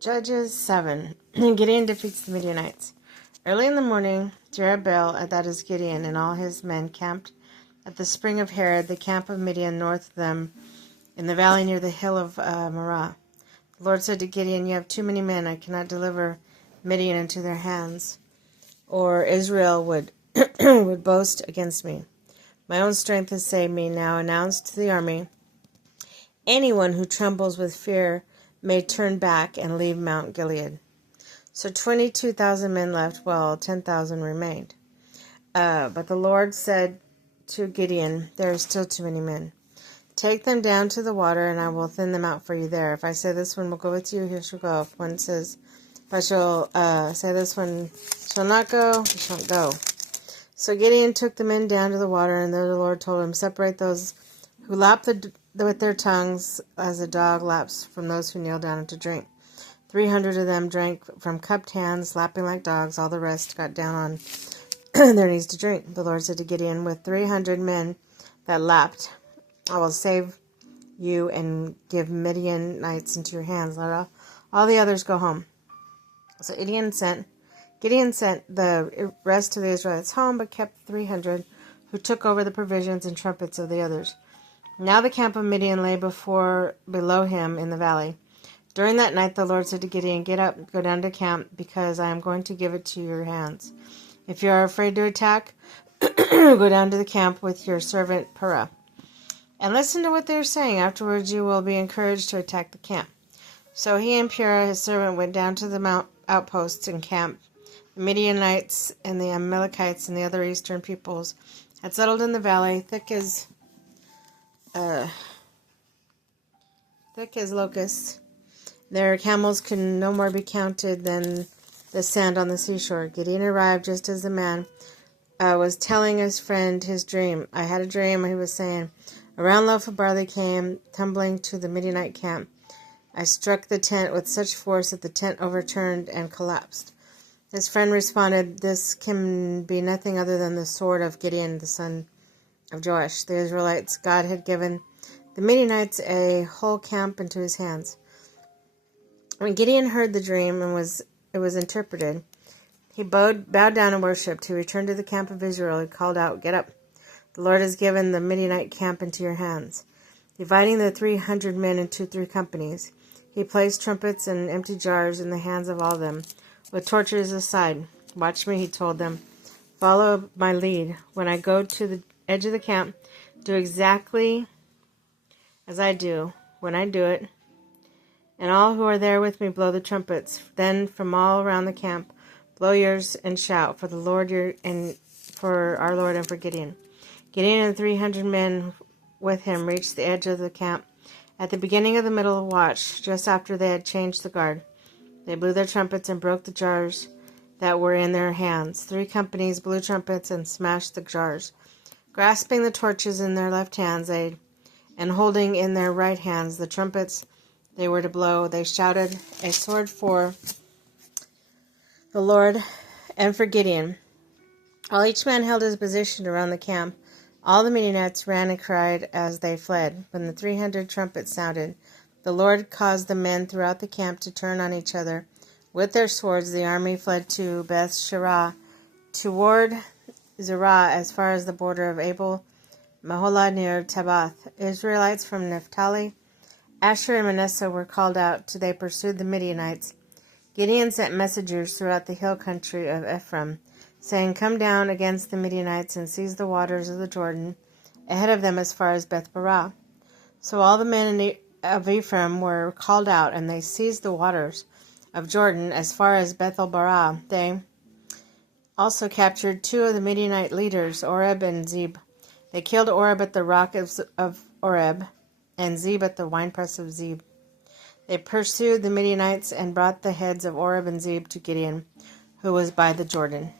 Judges 7. Gideon defeats the Midianites. Early in the morning, Jerubbaal, that is Gideon, and all his men camped at the spring of Harod, the camp of Midian, north of them, in the valley near the hill of Morah. The Lord said to Gideon, "You have too many men. I cannot deliver Midian into their hands, or Israel would would boast against me. My own strength has saved me. Now announce to the army, anyone who trembles with fear may turn back and leave Mount Gilead." So 22,000 men left, while 10,000 remained. But the Lord said to Gideon, "There are still too many men. Take them down to the water, and I will thin them out for you there. If I say this one will go with you, he shall go. If I shall say this one shall not go, he shall not go." So Gideon took the men down to the water, and there the Lord told him, "Separate those who lap with their tongues as a dog laps from those who kneel down to drink." 300 of them drank from cupped hands, lapping like dogs. All the rest got down on their knees to drink. The Lord said to Gideon, "With 300 men that lapped, I will save you and give Midianites into your hands. Let all the others go home." So Gideon sent the rest of the Israelites home, but kept 300 who took over the provisions and trumpets of the others. Now the camp of Midian lay below him in the valley. During that night the Lord said to Gideon, "Get up, go down to camp, because I am going to give it to your hands. If you are afraid to attack, go down to the camp with your servant Purah, and listen to what they are saying. Afterwards you will be encouraged to attack the camp." So he and Purah his servant went down to the mount outposts and camped. The Midianites and the Amalekites and the other eastern peoples had settled in the valley, thick as locusts. Their camels could no more be counted than the sand on the seashore. Gideon arrived just as the man was telling his friend his dream. "I had a dream," he was saying. "A round loaf of barley came tumbling to the Midianite camp. I struck the tent with such force that the tent overturned and collapsed." His friend responded, "This can be nothing other than the sword of Gideon, the son of Joash, the Israelites. God had given the Midianites a whole camp into his hands." When Gideon heard the dream and it was interpreted, he bowed down and worshipped. He returned to the camp of Israel. He called out, "Get up! The Lord has given the Midianite camp into your hands." Dividing the 300 men into 3 companies, he placed trumpets and empty jars in the hands of all of them, with torches aside. "Watch me," he told them. "Follow my lead. When I go to the edge of the camp, do exactly as I do when I do it, and all who are there with me blow the trumpets. Then from all around the camp, blow yours and shout for the Lord and for our Lord and for Gideon." Gideon and 300 men with him reached the edge of the camp at the beginning of the middle watch, just after they had changed the guard. They blew their trumpets and broke the jars that were in their hands. 3 companies blew trumpets and smashed the jars. Grasping the torches in their left hands and holding in their right hands the trumpets they were to blow, they shouted a sword for the Lord and for Gideon. While each man held his position around the camp, all the Midianites ran and cried as they fled. When the 300 trumpets sounded, the Lord caused the men throughout the camp to turn on each other. With their swords, the army fled to Beth Shirah, toward Zerah, as far as the border of Abel Meholah near Tabbath. Israelites from Naphtali, Asher, and Manasseh were called out. They pursued the Midianites. Gideon sent messengers throughout the hill country of Ephraim, saying, "Come down against the Midianites and seize the waters of the Jordan ahead of them as far as Beth-barah." So all the men of Ephraim were called out, and they seized the waters of Jordan as far as Bethel-barah. They also captured 2 of the Midianite leaders, Oreb and Zeb. They killed Oreb at the rock of Oreb, and Zeb at the winepress of Zeb. They pursued the Midianites and brought the heads of Oreb and Zeb to Gideon, who was by the Jordan.